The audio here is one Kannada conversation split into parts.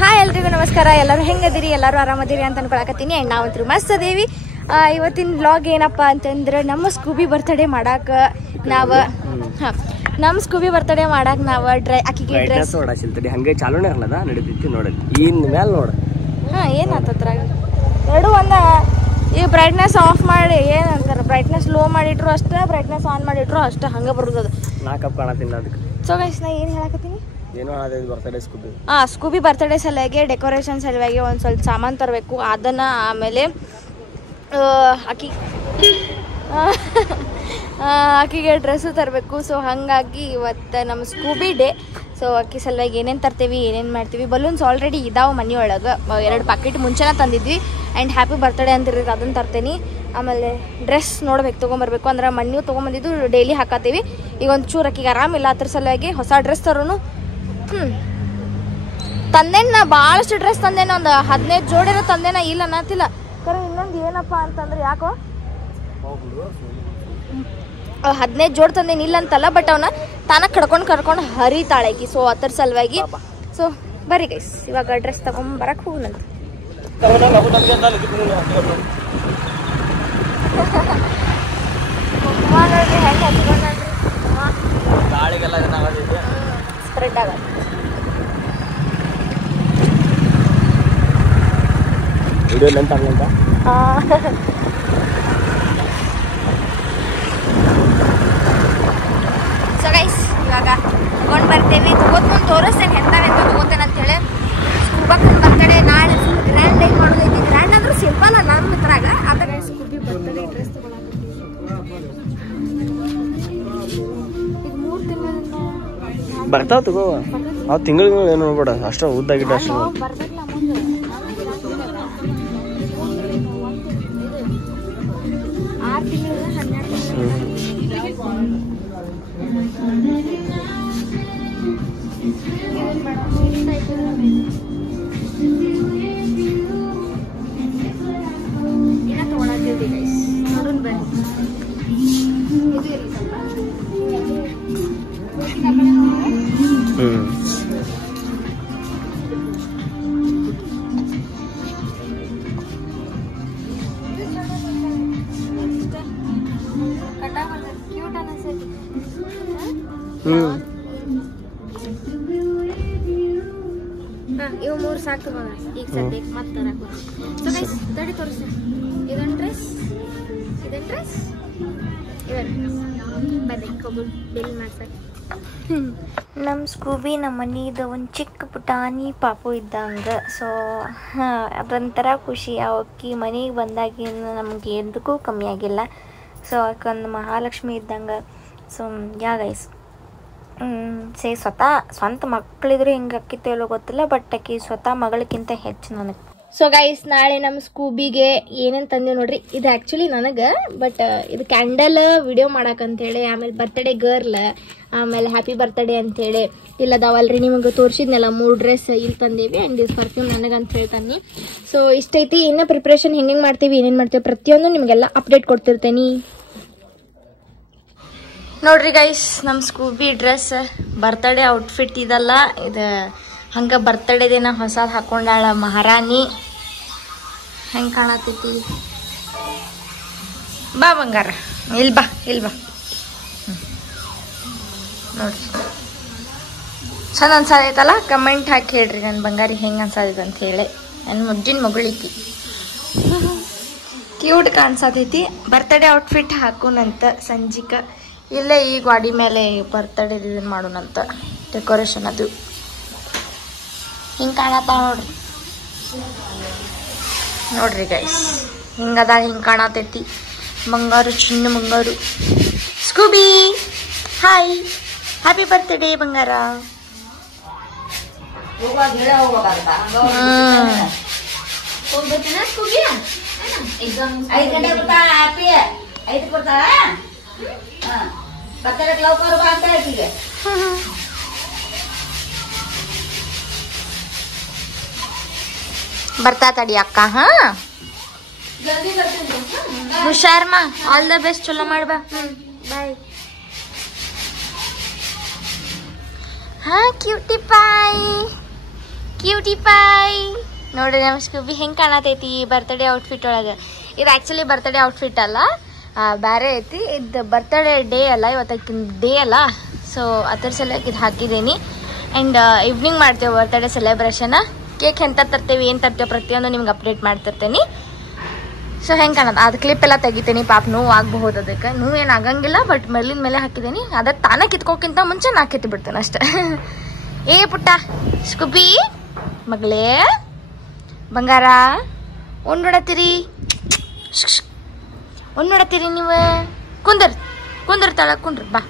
ಹಾಯ್ ಎಲ್ರಿಗೂ ನಮಸ್ಕಾರ. ಎಲ್ಲರೂ ಹೆಂಗದಿರಿ? ಎಲ್ಲರೂ ಆರಾಮದಿರಿ ಅಂತ ಅನ್ಕೊಳಕತ್ತೀನಿ. ಆ್ಯಂಡ್ ನಾವಂತೂ ಮಸ್ತ್ ಅದೇವಿ. ಇವತ್ತಿನ ವ್ಲಾಗ್ ಏನಪ್ಪ ಅಂತಂದ್ರೆ ನಮ್ಮ ಸ್ಕೂಬಿ ಬರ್ತಡೇ ಮಾಡಕ್ಕೆ ನಾವು ಆಕಿಗೆ ಡ್ರೆಸ್ ಹಂಗೆ ಚಾಲೂನೇ ಅಲ್ಲದ ನಡೀತಿತ್ತು ನೋಡಿ. ಇನ್ ಮೇಲೆ ನೋಡ ಏನಾತದ್ರಾಗ ಎರಡು ಒಂದ ಈ ಬ್ರೈಟ್ನೆಸ್ ಆಫ್ ಮಾಡಿ ಏನಂತಾರೆ, ಬ್ರೈಟ್ನೆಸ್ ಲೋ ಮಾಡಿಟ್ರು ಅಷ್ಟೇ, ಬ್ರೈಟ್ನೆಸ್ ಆನ್ ಮಾಡಿಟ್ರು ಅಷ್ಟೇ, ಹಂಗೆ ಬರ್ತದ. ನಾ ಕಪ್ ಕಾಣತೀನಿ ಅದಕ್ಕೆ. ಸೊ ಗೈಸ್, ನಾ ಏನು ಹೇಳಕತ್ತೀನಿ, ಬರ್ತಡೇ ಸ್ಕೂಬಿ ಸ್ಕೂಬಿ ಬರ್ತಡೇ ಸಲುವಾಗಿ ಡೆಕೋರೇಷನ್ ಸಲುವಾಗಿ ಒಂದು ಸ್ವಲ್ಪ ಸಾಮಾನು ತರಬೇಕು. ಅದನ್ನು ಆಮೇಲೆ ಆಕಿಗೆ ಡ್ರೆಸ್ಸು ತರಬೇಕು. ಸೊ ಹಾಗಾಗಿ ಇವತ್ತು ನಮ್ಮ ಸ್ಕೂಬಿ ಡೇ. ಸೊ ಅಕ್ಕಿ ಸಲುವಾಗಿ ಏನೇನು ತರ್ತೀವಿ, ಏನೇನು ಮಾಡ್ತೀವಿ. ಬಲೂನ್ಸ್ ಆಲ್ರೆಡಿ ಇದಾವೆ ಮನೆಯೊಳಗೆ, 2 ಪ್ಯಾಕೆಟ್ ಮುಂಚೆನೇ ತಂದಿದ್ವಿ. ಆ್ಯಂಡ್ ಹ್ಯಾಪಿ ಬರ್ತಡೇ ಅಂತಿರೋದು ಅದನ್ನು ತರ್ತೀನಿ. ಆಮೇಲೆ ಡ್ರೆಸ್ ನೋಡ್ಬೇಕು, ತೊಗೊಂಬರ್ಬೇಕು. ಅಂದ್ರೆ ಮಣ್ಣು ತೊಗೊಂಬಂದಿದ್ದು ಡೈಲಿ ಹಾಕತ್ತೀವಿ. ಈಗ ಒಂದು ಚೂರು ಅಕ್ಕಿಗೆ ಆರಾಮಿಲ್ಲ, ಅದ್ರ ಸಲುವಾಗಿ ಹೊಸ ಡ್ರೆಸ್ ತರೋನು ತಂದೇನ. ನಾ ಭಾಳಷ್ಟು ಡ್ರೆಸ್ ತಂದೇನ, ಒಂದು 15 ಜೋಡಿರೋ ತಂದೇನ, ಇಲ್ಲ ಅನ್ನತ್ತಿಲ್ಲ. ಕರೆ ಇನ್ನೊಂದು ಏನಪ್ಪ ಅಂತಂದ್ರೆ, ಯಾಕೋ 15 ಜೋಡಿ ತಂದೇನು ಇಲ್ಲ ಅಂತಲ್ಲ, ಬಟ್ ಅವನ್ನ ತಾನ ಕರ್ಕೊಂಡು ಹರಿತಾಳಕಿ. ಸೊ ಅದ್ರ ಸಲುವಾಗಿ. ಸೊ ಬರ್ರಿ ಗೈಸ್, ಇವಾಗ ಡ್ರೆಸ್ ತಗೊಂಬರಕ್ಕೆ ಹೋಗುನಂತ. ನೋಡ್ರಿ ಹೆಂಗೆ ಹಚ್ಕೊಂಡ್ರಿ, ಸ್ಪ್ರೆಡ್ ಆಗಲ್ಲ. ಸೊ ಗೈಸ್, ಇವಾಗ ತಗೊಂಡು ಬರ್ತೇವೆ. ತಗೋದ್ಕೊಂಡು ತೋರಿಸ್ತೇನೆ ಎಂತ ತಗೋತೇನೆ ಅಂತೇಳಿ. ಸ್ಕೂಬಕ್ಕನ ಬರ್ತಡೇ ನಾಳೆ ಫುಲ್ ಗ್ರ್ಯಾಂಡ್ ಆಗಿ ಮಾಡೋದೈತಿ. ಗ್ರ್ಯಾಂಡ್ ಅಂದ್ರೆ ಸಿಂಪಲ್ ಅಲ್ಲ ನಮ್ಮ ಹತ್ರಾಗ. ಅದರ ಸ್ಕೂಬಿ ಬರ್ತಡೇ ಡ್ರೆಸ್ ತಗೊಳಕ್ಕೆ ಈಗ 3 ತಿಂಗಳಿಂದ ಬರ್ತಾವ ತಗೋ. ಅವ್ ತಿಂಗಳು ಏನು ನೋಡ್ಬೇಡ, ಅಷ್ಟ ಉದ್ದಾಗಿಟ್ಟ ಅಷ್ಟು ಬರ್ಬೇಕಲ್ಲ. ಇವು 3 ಸಾಕು ಮಗ. ಈಗ ಸದ್ಯಕ್ಕೆ ಮತ್ತೆ ತರಕ. ಸೊ ಗೈಸ್, ತಡಿ ತೋರಿಸಿ. ಇದೊಂದು ಡ್ರೆಸ್, ಬರ್ರಿ ಕಬೂಲ್ ಬಿಲ್ ಮಾಡ್ಸಕ್ಕೆ. ನಮ್ಮ ಸ್ಕೂಬಿ ನಮ್ಮ ಮನೆದು ಒಂದು ಚಿಕ್ಕ ಪುಟಾಣಿ ಪಾಪು ಇದ್ದಂಗೆ. ಸೊ ಅದೊಂಥರ ಖುಷಿ. ಅವಕ್ಕಿ ಮನೆಗೆ ಬಂದಾಗಿನ ನಮ್ಗೆ ಎಂದಕ್ಕೂ ಕಮ್ಮಿ ಆಗಿಲ್ಲ. ಸೊ ಅವಕ್ಕೊಂದು ಮಹಾಲಕ್ಷ್ಮಿ ಇದ್ದಂಗೆ. ಸೊ ಯಾ ಗೈಸ್, ಸ್ವಂತ ಮಕ್ಕಳಿದ್ರು ಹಿಂಗೆ ಅಕ್ಕಿತ್ತು ಎಲ್ಲೋ ಗೊತ್ತಿಲ್ಲ, ಬಟ್ ಅಕ್ಕಿ ಸ್ವತಃ ಮಗಳಿಗಿಂತ ಹೆಚ್ಚು ನನಗೆ. ಸೊ ಗೈಸ್, ನಾಳೆ ನಮ್ಮ ಸ್ಕೂಬಿಗೆ ಏನೇನು ತಂದೆ ನೋಡ್ರಿ. ಇದು ಆ್ಯಕ್ಚುಲಿ ನನಗೆ, ಬಟ್ ಇದು ಕ್ಯಾಂಡಲ್ ವಿಡಿಯೋ ಮಾಡಕ್ಕಂತೇಳಿ, ಆಮೇಲೆ ಬರ್ತಡೇ ಗರ್ಲ್, ಆಮೇಲೆ ಹ್ಯಾಪಿ ಬರ್ತಡೇ ಅಂತೇಳಿ ಇಲ್ಲದಾವಲ್ರಿ. ನಿಮಗೆ ತೋರಿಸಿದ್ನಲ್ಲ 3 ಡ್ರೆಸ್ ಇಲ್ಲಿ ತಂದೇವಿ. ಆ್ಯಂಡ್ ಇದು ಪರ್ಫ್ಯೂಮ್ ನನಗಂತ ಹೇಳ್ತಾನೆ. ಸೊ ಇಷ್ಟೈತಿ. ಇನ್ನು ಪ್ರಿಪ್ರೇಷನ್ ಹೆಂಗೆ ಮಾಡ್ತೀವಿ, ಏನೇನು ಮಾಡ್ತೀವಿ ಪ್ರತಿಯೊಂದು ನಿಮಗೆಲ್ಲ ಅಪ್ಡೇಟ್ ಕೊಡ್ತಿರ್ತೇನೆ. ನೋಡ್ರಿ ಗೈಸ್, ನಮ್ಮ ಸ್ಕೂಬಿ ಡ್ರೆಸ್ ಬರ್ತಡೇ ಔಟ್ಫಿಟ್ ಇದಲ್ಲ, ಇದು ಹಂಗೆ ಬರ್ತಡೇ ದಿನ ಹೊಸದು ಹಾಕೊಂಡಾಳ ಮಹಾರಾಣಿ. ಹೆಂಗೆ ಕಾಣತೈತಿ ಬಾ ಬಂಗಾರ, ಇಲ್ಲಿ ಬಾ ನೋಡ್ರಿ. ಚಂದ ಅನ್ಸಾದೈತಲ್ಲ? ಕಮೆಂಟ್ ಹಾಕಿ ಹೇಳ್ರಿ ನನ್ನ ಬಂಗಾರಿ ಹೆಂಗೆ ಅನ್ಸಾದೈತೆ ಅಂತ ಹೇಳಿ. ನನ್ನ ಮುದ್ದಿನ ಮಗಳಿಕಿ ಕ್ಯೂಟ್ ಕಾಣಿಸತೈತಿ. ಬರ್ತಡೇ ಔಟ್ಫಿಟ್ ಹಾಕೋಣಂತ ಸಂಜಿಕ. ಇಲ್ಲೇ ಈ ಗಾಡಿ ಮೇಲೆ ಬರ್ತಡೇ ಇದನ್ನ ಮಾಡೋಣಂತ ಡೆಕೋರೇಷನ್. ಅದು ಹಿಂಗೆ ಕಾಣತ್ತಾವ ನೋಡ್ರಿ ಗೈಸ್, ಹಿಂಗದ, ಹಿಂಗೆ ಕಾಣತೈತಿ. ಬಂಗಾರು, ಚಿನ್ನ ಬಂಗಾರು. ಸ್ಕೂಬಿ ಹಾಯ್, ಹ್ಯಾಪಿ ಬರ್ತಡೇ ಬಂಗಾರ. ಬರ್ತಾ ತಡಿ ಅಕ್ಕ. ಹಾ, ಹುಷಾರ್ ಮಾ. All the best. ಚಲೋ ಮಾಡ್ಬಾ. ಬಾಯ್. ಹಾ, ಕ್ಯೂಟಿ ಪಾಯ್. ಕ್ಯೂಟಿ ಪೈ ನೋಡ್ರಿ ನಮ್ಮ ಸ್ಕೂಬಿ ಹೆಂಗ್ ಕಾಣತೈತಿ ಬರ್ತ್ಡೇ ಔಟ್ಫಿಟ್ ಒಳಗೆ. ಇದು ಆಕ್ಚುಲಿ ಬರ್ತ್ಡೇ ಔಟ್ಫಿಟ್ ಅಲ್ಲ, ಬೇರೆ ಐತಿ. ಇದು ಬರ್ತ್ಡೇ ಡೇ ಅಲ್ಲ, ಇವತ್ತಿನ ಡೇ ಅಲ್ಲ. ಸೊ ಅದ್ರ ಸಲುವಾಗಿ ಇದು ಹಾಕಿದ್ದೀನಿ. ಆ್ಯಂಡ್ ಈವ್ನಿಂಗ್ ಮಾಡ್ತೇವೆ ಬರ್ತ್ಡೇ ಸೆಲೆಬ್ರೇಷನ್. ಕೇಕ್ ಎಂತ ತರ್ತೇವೆ, ಏನು ತರ್ತೇವೆ ಪ್ರತಿಯೊಂದು ನಿಮ್ಗೆ ಅಪ್ಡೇಟ್ ಮಾಡ್ತಿರ್ತೀನಿ. ಸೊ ಹೆಂಗೆ ಕಾಣೋದು ಅದು ಕ್ಲಿಪ್ ಎಲ್ಲ ತೆಗಿತೀನಿ. ಪಾಪ ನೋವು ಆಗಬಹುದು, ಅದಕ್ಕೆ ನೋವು ಏನು ಆಗಂಗಿಲ್ಲ. ಬಟ್ ಮೇಲಿನ ಮೇಲೆ ಹಾಕಿದ್ದೀನಿ. ಅದಕ್ಕೆ ತಾನೇ ಕಿತ್ಕೋಕ್ಕಿಂತ ಮುಂಚೆ ನಾ ಕಿತ್ತು ಬಿಡ್ತೇನೆ ಅಷ್ಟೆ. ಏ ಪುಟ್ಟ ಸ್ಕೂಬಿ ಮಗಳೇ ಬಂಗಾರ ಒಂದ್ ನೋಡತ್ತೀರಿ, ಒಂದ್ ನೋಡತ್ತೀರಿ ನೀವು. ಕುಂದಿರ್ತಾಳ ಕುಂಡ್ರಿ ಬಾ.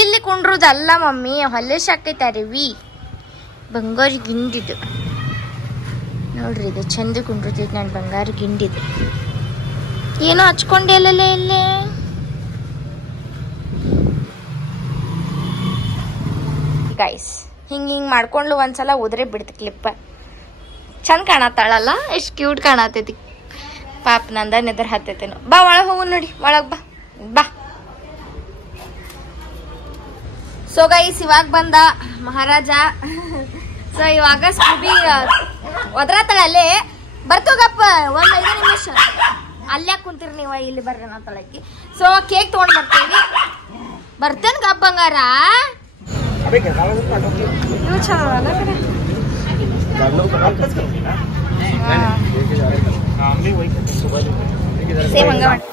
ಇಲ್ಲಿ ಕುಂಡ್ರುದಲ್ಲ ಮಮ್ಮಿ, ಹೊಲೆ ಶಾಕೈತಾರಿವಿ. ಬಂಗಾರ ಗಿಂಡಿದು ನೋಡ್ರಿ, ಇದು ಚಂದ ಕುಂಡ್ರತೈತಿ. ನಾನು ಬಂಗಾರ ಗಿಂಡಿದು ಏನೋ ಹಚ್ಕೊಂಡೆ ಅಲ್ಲೇ ಇಲ್ಲೇ. ಗೈಸ್ ಹಿಂಗೆ ಮಾಡ್ಕೊಂಡು ಒಂದ್ಸಲ ಹೋದ್ರೆ ಬಿಡ್ತು ಕ್ಲಿಪ್. ಚಂದ ಕಾಣತ್ತಾಳಲ್ಲ, ಎಷ್ಟು ಕ್ಯೂಟ್ ಕಾಣತೈತಿ. ಪಾಪ ನಂದ ನೆದರ್ ಹತ್ತೈತೇನೋ. ಬಾ ಒಳಗೆ ಹೋಗು ನೋಡಿ, ಒಳಗೆ ಬಾ ಬಾ. ಸೊ ಗೈಸ್ ಇವಾಗ ಬಂದ ಮಹಾರಾಜ. ಸೊ ಇವಾಗ ಸ್ಕೂಬಿ ಒದ್ರಾತಾಳ ಅಲ್ಲೇ. ಬರ್ತೋಗಪ್ಪ ಒಂದ್ 5 ನಿಮಿಷ ಅಲ್ಲೇ ಕುಂತಿರಿ ನೀವು, ಇಲ್ಲಿ ಬರ್ರಿ ಅನ್ನತಾಳಕಿ. ಸೊ ಕೇಕ್ ತೊಗೊಂಡ್ ಬರ್ತೇವಿ. ಬರ್ತೇನ್ ಗಪ್ ಬಂಗಾರ. ಸೇಮ್ ಹಂಗ ಮಾಡಿ.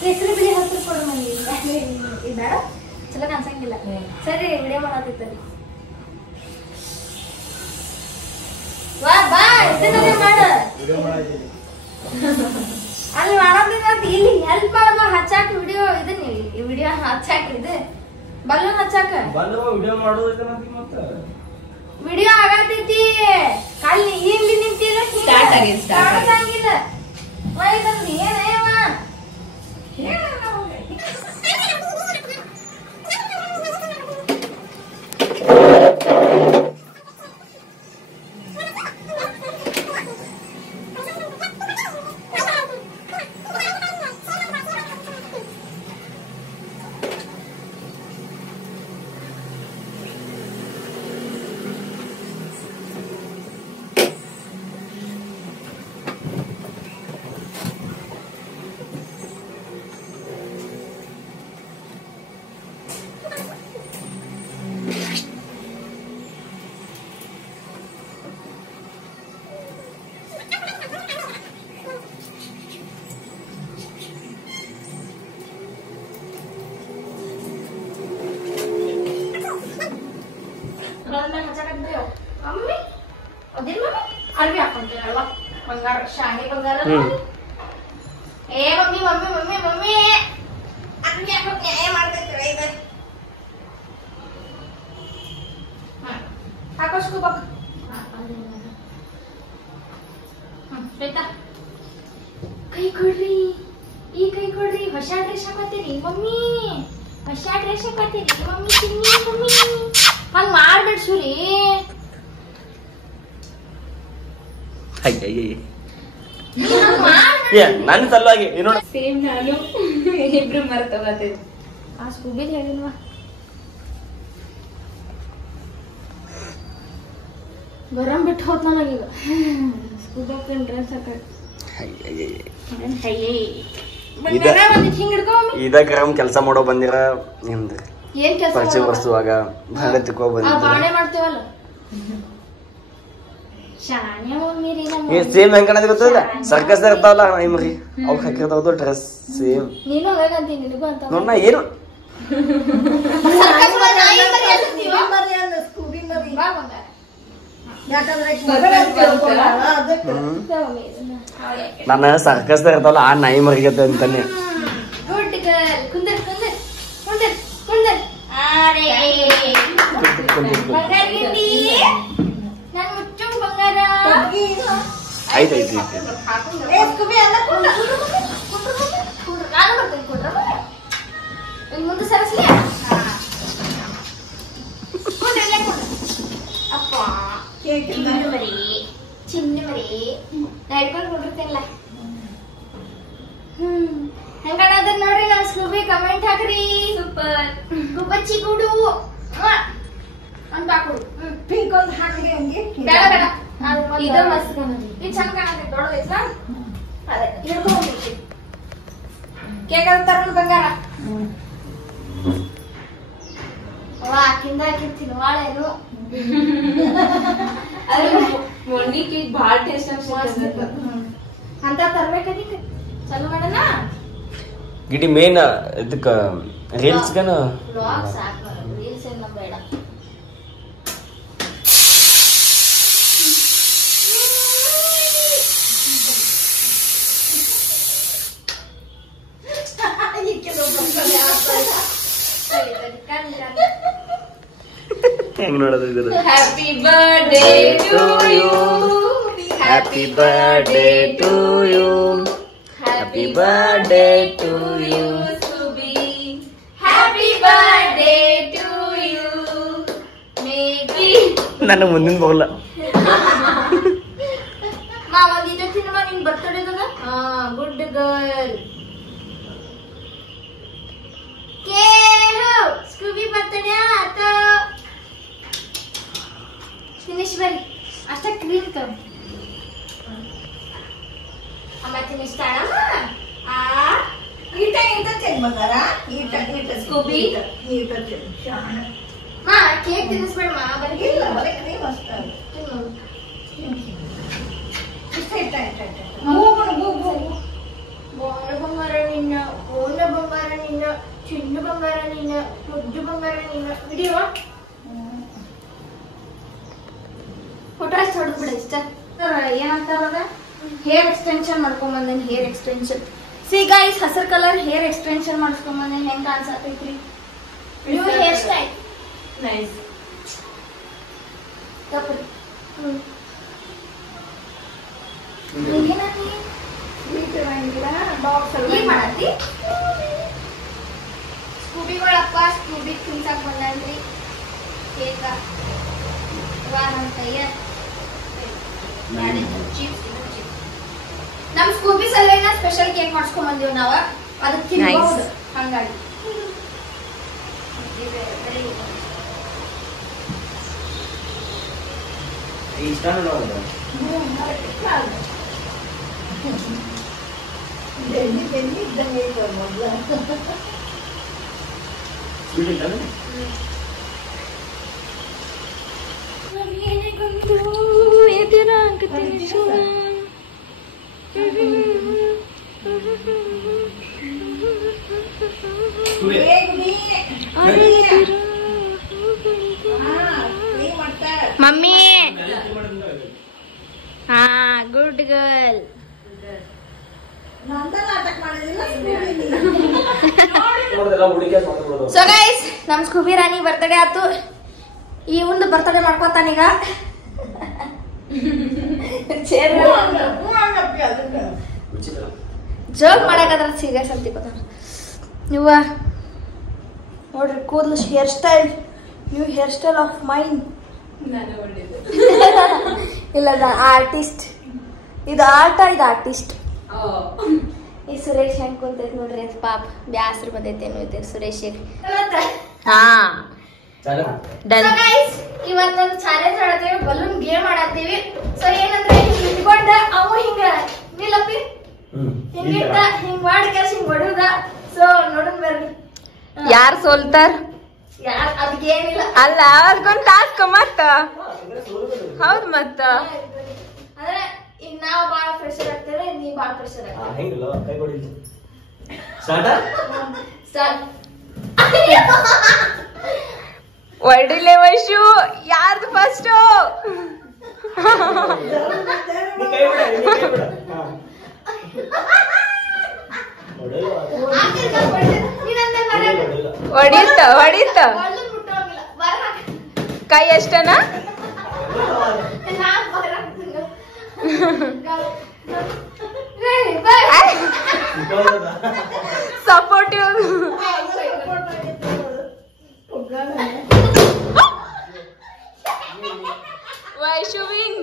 ಕೇಸರಿ ಬಿಳಿ ಹತ್ರ ಕೊಡು ಮಂದಿ ಬೇಡ, ಚಲೋ ಕಾಣಿಸಂಗಿಲ್ಲ. ಸರಿ ವಿಡಿಯೋ ಮಾಡತ್ತಿತ್ತಲ್ಲಿ. ವಾ ಬಾ ಇದನ್ನೇ ಮಾಡ ಅಲ್ಲಿ ಮಾಡೋದಿಲ್ಲ. ಇಲ್ಲಿ ಹೆಲ್ಪ್ ಮಾಡಮ್ಮ ಹಚ್ಚಾಕ ವಿಡಿಯೋ. ಇದನ್ನ ವಿಡಿಯೋ ಹಚ್ಚಾಕ, ಇದು ಬಲ್ಲೂನ್ ಹಚ್ಚಾಕ ವಿಡಿಯೋ ಆಗತೈತಿ. ಕಾಲಿ ಇಲ್ಲಿ ನಿಂತಿಲ್ಲ ಕಾಣಿಸಂಗಿಲ್ಲ. ಏ ಮಮ್ಮಿ ಮಮ್ಮಿ ಮಮ್ಮಿ ಮಮ್ಮಿ ಹಂಗೆ ನ್ಯಾಯ ಮಾಡ್ತೈತೆ ಇದು. ಹಾಕೋಸ್ಕೋ ಬಾಕ. ಶ್ವೇತಾ ಕೈ ಕೊಡ್ರಿ, ಈ ಕೈ ಕೊಡ್ರಿ. ಹೊಸ ಡ್ರೆಸ್ ಹಾಕೋತೀರಿ ಮಮ್ಮಿ, ಹೊಸ ಡ್ರೆಸ್ ಹಾಕೋತೀರಿ ಮಮ್ಮಿ. ಚಿನ್ನಿ ಮಮ್ಮಿ ಹಂಗ ಮಾಡ್ಬೇಡ ಸುರಿ. ನನ್ ಸಲುವಾಗಿ ನೋಡ ಸೇಮ್ ನಾನು ಇಬ್ರು ಮರ್ತೋಗತ್ತೇವೆ. ಆ ಸ್ಕೂಬಿಲ್ ಹೇಳಿಲ್ವಾ ಗರಂ ಬಿಟ್ಟು ಹೋತ್ ನನಗೀಗ. ಸ್ಕೂಬಿ ಹಾಕೊಂಡ್ ಡ್ರೆಸ್ ಹಾಕ ಇದ ಗರಂ ಕೆಲಸ ಮಾಡೋ ಬಂದಿರ ನಿಮ್ದು ಏನ್ ಕೆಲಸ ಪರಿಚಯ ಬರ್ಸುವಾಗ ಬಾಳೆ ತಿಕ್ಕೋ ಬಂದಿರ ಬಾಳೆ ಮಾಡ್ತೇವಲ್ಲ. ಶಾನೆ ಮಮ್ಮಿ ನಮ್ಮ ಸೇಮ್ ಹೆಂಗ್ ಕಾಣದ್ ಗೊತ್ತದ ಸರ್ಕಸ್ ಇರ್ತಾವಲ್ಲ ನಿಮ್ರಿ ಅವ್ ಹಾಕಿರ್ತಾವ ಡ್ರೆಸ್ ಸೇಮ್. ನೀನು ಹಾಗಂತೀನಿ ನಿನಗೂ ಅಂತ ನೋಡ ಏನು ನನ್ನ ಸರ್ಕಸ್ ಇರ್ತಾವಲ್ಲ ಆ ನಾಯಿ ಮರಿಗತ್ತೆ ಅಂತಾನೆ. Good girl. ಕುಂದರ್ ಕುಂದರ್ ಕುಂದರ್ ಕುಂದರ್. ಅರೆ ಬಂಗಾರ ಗಿಂಡಿ ನನ್ನ ಮುಚ್ಚು ಬಂಗಾರ. ಆಯ್ತು ಆಯ್ತು ನಾನು ಬರ್ತೇನೆ ಕೊಡ್ರ ಮುಂದೆ ಸರಸ್ಲಿ. ಅಪ್ಪ ಚಿನ್ನ ಮರಿ ಚಿನ್ನ ಮರಿ ನಾ ಹಿಡ್ಕೊಂಡು ಕೊಡಿರ್ತೇನಲ್ಲ. ಹೆಂಗದ ನೋಡ್ರಿ ನಮ್ ಸ್ಕೂಬಿ. ಕಮೆಂಟ್ ಹಾಕ್ರಿ. ಸೂಪರ್ ಗುಬ್ಬಚ್ಚಿ ಗೂಡು ಅಂತ ಹಾಕೊಡು. ಪಿಂಕ್ ಒಂದು ಹಾಕ್ರಿ ಹಂಗೆ. ಬೇಡ ಬೇಡ ಇದ ಮಸ್ತ್ ಕಾಣುತ್ತೆ. ಇದು ಚಂದ ಕಾಣತ್ತೆ ದೊಡ್ಡದೈತ. ಅದೇ ಹಿಡ್ಕೊಂಡ್ಬಿಡ್ತೀವಿ. ಕೇಕ್ ತರೋಣ ಬಂಗಾರ. ಹಾಕಿಂದ ಹಾಕಿರ್ತೀನಿ ವಾಳೆನು. ಅದ್ರ ಮೊನ್ನಿ ಕೇಕ್ ಭಾಳ ಟೇಸ್ಟ್ ಅನ್ಸುತ್ತೆ. ಅಂತ ತರ್ಬೇಕದಕ್ಕೆ ಚಲೋ ಮಾಡೋಣ. ಗಿಡಿ ಮೇನ್ ಇದಕ್ಕ ರೀಲ್ಸ್ ಗನ ವ್ಲಾಗ್ ಸಾಕು, ರೀಲ್ಸ್ ಎಲ್ಲ ಬೇಡ. ಹೆಂಗ್ ನೋಡೋದು ಇದ್ರ. Happy birthday to you, happy birthday to you, happy birthday to you. ಸುಬಿ. Happy birthday to you. Maybe ನನ್ನ ಮುಂದಿನ ಬರಲ್ಲ. ಮಾ ಒಂದಿನ ತಿನ್ನಮ್ಮ ನಿನ್ ಬರ್ತಡೇದನ. Good girl. ಸ್ಕೂಬಿ ಬರ್ತಡೇ ಆತ. ಫಿನಿಶ್ ಬರಿ ಅಷ್ಟ ಕ್ರೀಮ್ ತಗೋ. ಅಮ್ಮ ತಿನ್ನಿಸ್ತಾಳಮ್ಮ. ಈಟ ಈಟ ತಿನ್ಬಂದಾರ. ಈಟ ಈಟ ಸ್ಕೂಬಿ ಈಟ ತಿನ್. ಮಾ ಕೇಕ್ ತಿನ್ನಿಸ್ಬೇಡಮ್ಮ. ಬರೀ ಇಲ್ಲ ಬರೀ ಕ್ರೀಮ್ ಅಷ್ಟೇ. ಇಷ್ಟ ಇಷ್ಟ ಇಷ್ಟ ಇಷ್ಟ. ಮೂಗು ಮೂಗು. ಬೋನ ಬಂಗಾರ ನಿನ್ನ, ಬೋನ ಬಂಗಾರ ನಿನ್ನ, ಚಿನ್ನ ಬಂಗಾರ ನಿನ್ನ, ಮುದ್ದು ಬಂಗಾರ ನಿನ್ನ. ವಿಡಿಯೋ ಫೋಟೋ ಅಷ್ಟು ಹೊಡೆದು ಬಿಡ. ಇಷ್ಟ ಏನಂತಾರ ಹೇರ್ ಎಕ್ಸ್ಟೆನ್ಷನ್ ಮಾಡ್ಕೊಂಡ್ ಬಂದೇನಿ. ಹೇರ್ ಎಕ್ಸ್ಟೆನ್ಷನ್ ಸಿ ಗೈಸ್, ಹಸಿರು ಕಲರ್ ಹೇರ್ ಎಕ್ಸ್ಟೆನ್ಷನ್ ಮಾಡಿಸ್ಕೊಂಡ್ ಬಂದೇನಿ. ಹೆಂಗ್ ಕಾಣಿಸತೈತ್ರಿ ನ್ಯೂ ಹೇರ್ ಸ್ಟೈಲ್. ನೈಸ್. ತಪ್ಪರಿ. ಏನ್ ಮಾಡತ್ತಿ? ಸ್ಕೂಬಿಗಳಪ್ಪ ಸ್ಕೂಬಿ ತಿನ್ಸಕ್ ಬಂದ್ರಿ ಕೇಕ. ನಮ್ ಕೈಯ ನಮ್ ಸ್ಕೂಬಿ ಸಲುವಾಗಿ ಸ್ಪೆಷಲ್ ಕೇಕ್ ಮಾಡಿಸ್ಕೊಂಡ್ ಬಂದಿವ್ ನಾವ. ಅದಕ್ಕೆ ತಿನ್ಬಹುದು ಹಂಗಾಗಿ. ಇಷ್ಟ ನೋಡೋದು ಬೆನ್ನಿ ಬೆನ್ನಿ ಇದ್ದಂಗೆ ಐತೆ ಮೊದ್ಲು. ಮಮ್ಮಿ ಹಾ ಗುಡ್ ಗರ್ಲ್. ನಂದ ನಾಟಕ ಸೊ ಗೈಸ್ ನಮ್ ಸ್ಕೂಬಿ ರಾಣಿ ಬರ್ತಡೇ ಆತು. ಈ ಒಂದು ಬರ್ತಡೇ ಮಾಡ್ಕೊತಾನೀಗ. ಜೋಕ್ ಮಾಡಕದ್ರ ಸೀರಿಯಸ್ ಅಂತ ಗೊತ್ತಾನ. ನೀವ ನೋಡ್ರಿ ಕೂದಲು hairstyle, new hairstyle of mine. ಇಲ್ಲ ಆರ್ಟಿಸ್ಟ್, ಇದು ಆಟ, ಇದು ಆರ್ಟಿಸ್ಟ್. ಈ ಸುರೇಶ್ ಹೆಂಗ್ ಕುಂತೈತಿ ನೋಡ್ರಿ ಪಾಪ, ಬ್ಯಾಸ್ರ ಬಂದೈತೇನು ಇದೆ ಸುರೇಶ್. ಇವತ್ತೊಂದು ಚಾಲೆಂಜ್ ಮಾಡತ್ತೀವಿ, ಬಲೂನ್ ಗೇಮ್ ಮಾಡತ್ತೀವಿ. ಸೊ ಏನಂದ್ರೆ ಇಟ್ಕೊಂಡ ಅವು ಹಿಂಗ ನಿಲ್ಲಪ್ಪಿ ಹಿಂಗಿಟ್ಟ ಹಿಂಗ್ ಮಾಡಿ ಕೆಲಸ ಹಿಂಗ್ ಹೊಡುದ. ಸೊ ನೋಡೋಣ ಬರ್ರಿ ಯಾರು ಸೋಲ್ತಾರ. ಅದಕ್ಕೇನಿಲ್ಲ ಅಲ್ಲ ಅದಕ್ಕೊಂದು ಟಾಸ್ಕ್ ಮತ್ತ. ಹೌದ್ ಮತ್ತ ಅಂದ್ರೆ ಈಗ ನಾವ್ ಬಾಳ ಪ್ರೆಷರ್ ಆಗ್ತೇವೆ, ನೀವ್ ಬಾಳ ಪ್ರೆಷರ್ ಒಡಿಲೆ ವೈಶು ಯಾರ್ದು ಫಸ್ಟ್. ಹೊಡಿತ ಹೊಡಿತ ಕೈ ಎಷ್ಟನ ಸಪೋರ್ಟಿವ್. ವೈಶುವಿನ್.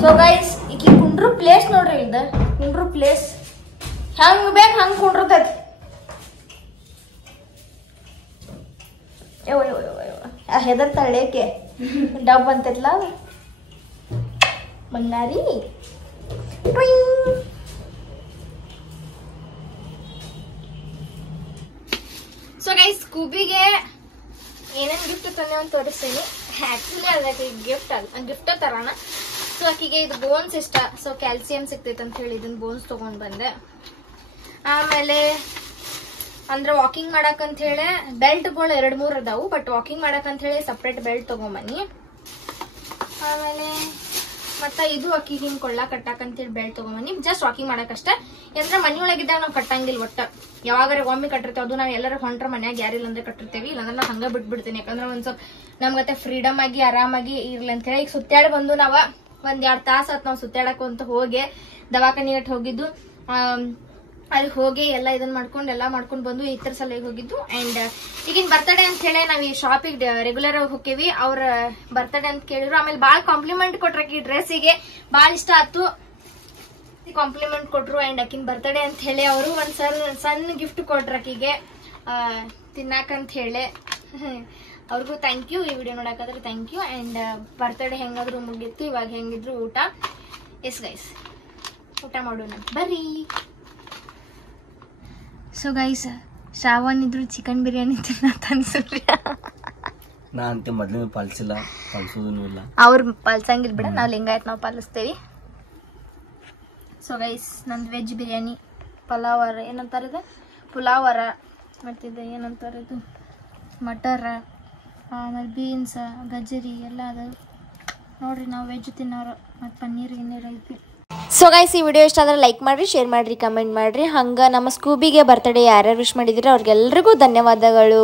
ಸೊ ಗೈಸ್ ಈಗ ಕುಂಡ್ರು ಪ್ಲೇಸ್ ನೋಡ್ರಿ, ಇದ ಕುಂಡ್ರು ಪ್ಲೇಸ್ ಹಂಗ್ ಬೇಕ್ ಹಂಗ್ ಕುಂಡ್ರತೈತಿ. ಹೆದರ್ತಾಳೇಕೆ ಡಬ್ ಅಂತೈತ್ಲ ಬಂಗಾರಿ. ಸೊ ಗೈಸ್ ಸ್ಕೂಬಿಗೆ ಏನೇನು ಗಿಫ್ಟ್ ತಂದೆ ಅಂತ ತೋರಿಸ್ತೀನಿ. ಆಕ್ಚುಲಿ ಅದಕ್ಕೆ ಗಿಫ್ಟ್ ಅಲ್ಲ, ಗಿಫ್ಟ್ ತರಾನ. ಸೊ ಆಕಿಗೆ ಇದು ಬೋನ್ಸ್ ಇಷ್ಟ, ಸೊ ಕ್ಯಾಲ್ಸಿಯಂ ಸಿಗ್ತೈತೆ ಅಂತ ಹೇಳಿ ಇದನ್ನ ಬೋನ್ಸ್ ತಗೊಂಡ್ ಬಂದೆ. ಆಮೇಲೆ ಅಂದ್ರೆ ವಾಕಿಂಗ್ ಮಾಡಕ್ ಅಂತ ಹೇಳಿ ಬೆಲ್ಟ್ಗಳು 2-3 ಅದಾವು, ಬಟ್ ವಾಕಿಂಗ್ ಮಾಡಕ್ ಅಂತ ಹೇಳಿ ಸಪ್ರೇಟ್ ಬೆಲ್ಟ್ ತಗೊಂಬನ್ನಿ. ಆಮೇಲೆ ಮತ್ತ ಇದು ಅಕ್ಕಿ ಹಿಂಗ್ ಕೊಳ್ಳ ಕಟ್ಟಾಕ್ ಅಂತೇಳಿ ಬೆಲ್ಟ್ ತಗೊಂಬನ್ನಿ. ಜಸ್ಟ್ ವಾಕಿಂಗ್ ಮಾಡಕ್ ಅಷ್ಟೇ. ಯಾಕಂದ್ರೆ ಮನಿ ಒಳಗಿದ್ದಾಗ ನಾವ್ ಕಟ್ಟಂಗಿಲ್ಲ ಒಟ್ಟ. ಯಾವಾಗಾರ ಒಮ್ಮೆ ಕಟ್ಟಿರ್ತೇವೆ, ಅದು ನಾವ್ ಎಲ್ಲರೂ ಹೊಂಟ್ರ ಮನ್ಯಾಗ ಯಾರಿಲ್ಲ ಅಂದ್ರೆ ಕಟ್ಟಿರ್ತೇವಿ, ಇಲ್ಲಾಂದ್ರೆ ನಾ ಹಂಗ ಬಿಟ್ಬಿಡ್ತೀನಿ. ಯಾಕಂದ್ರೆ ಒಂದ್ ಸ್ವಲ್ಪ ನಮ್ಗತ್ತೆ ಫ್ರೀಡಮ್ ಆಗಿ ಆರಾಮಾಗಿ ಇರ್ಲಿ ಅಂತ ಹೇಳಿ. ಈಗ ಸುತ್ತಾಡಿ ಬಂದು ನಾವ 1-2 ತಾಸ ಆತ್ ನಾವ್ ಸುತ್ತಾಡಕ್ ಅಂತ ಹೋಗಿ ದವಾಖಾನಿಗಟ್ ಹೋಗಿದ್ದು. ಅಲ್ಲಿ ಹೋಗಿ ಎಲ್ಲ ಇದನ್ನ ಮಾಡ್ಕೊಂಡ್ ಬಂದು ಇತರ ಸಲ ಹೋಗಿದ್ದು. ಅಂಡ್ ಈಗಿನ ಬರ್ತಡೇ ಅಂತ ಹೇಳಿ ನಾವ್ ಈ ಶಾಪಿಗೆ ರೆಗ್ಯುಲರ್ ಆಗಿ ಹೋಗ್ತೀವಿ. ಅವ್ರ ಬರ್ತಡೇ ಅಂತ ಕೇಳಿದ್ರು. ಆಮೇಲೆ ಬಾಳ್ ಕಾಂಪ್ಲಿಮೆಂಟ್ ಕೊಟ್ರ ಈ ಡ್ರೆಸ್ಸಿಗೆ, ಬಾಳ ಇಷ್ಟ ಆಯ್ತು, ಕಾಂಪ್ಲಿಮೆಂಟ್ ಕೊಟ್ರು. ಅಂಡ್ ಅಕ್ಕಿನ ಬರ್ತಡೇ ಅಂತ ಹೇಳಿ ಅವರು ಒಂದ್ ಸಣ್ಣ ಗಿಫ್ಟ್ ಕೊಟ್ರ ಅಕ್ಕಿಗೆ ತಿನ್ನಾಕಂತ ಹೇಳಿ. ಅವ್ರಿಗೂ ಥ್ಯಾಂಕ್ ಯು. ಈ ವಿಡಿಯೋ ನೋಡಕಾದ್ರೆ ಥ್ಯಾಂಕ್ ಯು. ಅಂಡ್ ಬರ್ತಡೇ ಹೆಂಗಾದ್ರು ಮುಗಿತ್ತು, ಇವಾಗ ಹೆಂಗಿದ್ರು ಊಟ. ಎಸ್ ಗೈಸ್ ಊಟ ಮಾಡೋಣ ಬರ್ರಿ. ಸೊ ಗೈಸ್ ಶ್ರಾವಣ್ ಇದ್ರು ಚಿಕನ್ ಬಿರಿಯಾನಿ ತಿನ್ನತ್ತನ್ಸುರ್ರಿ. ನಾ ಅಂತ ಮೊದ್ಲಿನ ಪಾಲಿಸಿಲ್ಲ, ಪಾಲಿಸೋದೂ ಇಲ್ಲ. ಅವ್ರು ಪಾಲಿಸಂಗಿಲ್ಲ ಬಿಡ, ನಾವು ಲಿಂಗಾಯತ್ ನಾವು ಪಾಲಿಸ್ತೇವಿ. ಸೊ ಗೈಸ್ ನಂದು ವೆಜ್ ಬಿರಿಯಾನಿ, ಪಲಾವರ ಏನಂತಾರ ಇದು, ಪುಲಾವರ ಮತ್ತಿದು ಏನಂತಾರ ಇದು ಮಟರ, ಆಮೇಲೆ ಬೀನ್ಸ್, ಗಜರಿ ಎಲ್ಲ ಅದ ನೋಡ್ರಿ. ನಾವು ವೆಜ್ ತಿನ್ನೋರು, ಮತ್ತು ಪನ್ನೀರ್ ಗಿನ್ನೀರ್ ಐತಿ. ಸೊ ಗೈಸ್ ಈ ವಿಡಿಯೋ ಇಷ್ಟ ಆದ್ರೆ ಲೈಕ್ ಮಾಡ್ರಿ, ಶೇರ್ ಮಾಡ್ರಿ, ಕಮೆಂಟ್ ಮಾಡ್ರಿ. ಹಂಗ ನಮ್ಮ ಸ್ಕೂಬಿಗೆ ಬರ್ತಡೇ ಯಾರ್ಯಾರು ವಿಶ್ ಮಾಡಿದಿರ ಅವ್ರಿಗೆಲ್ರಿಗೂ ಧನ್ಯವಾದಗಳು.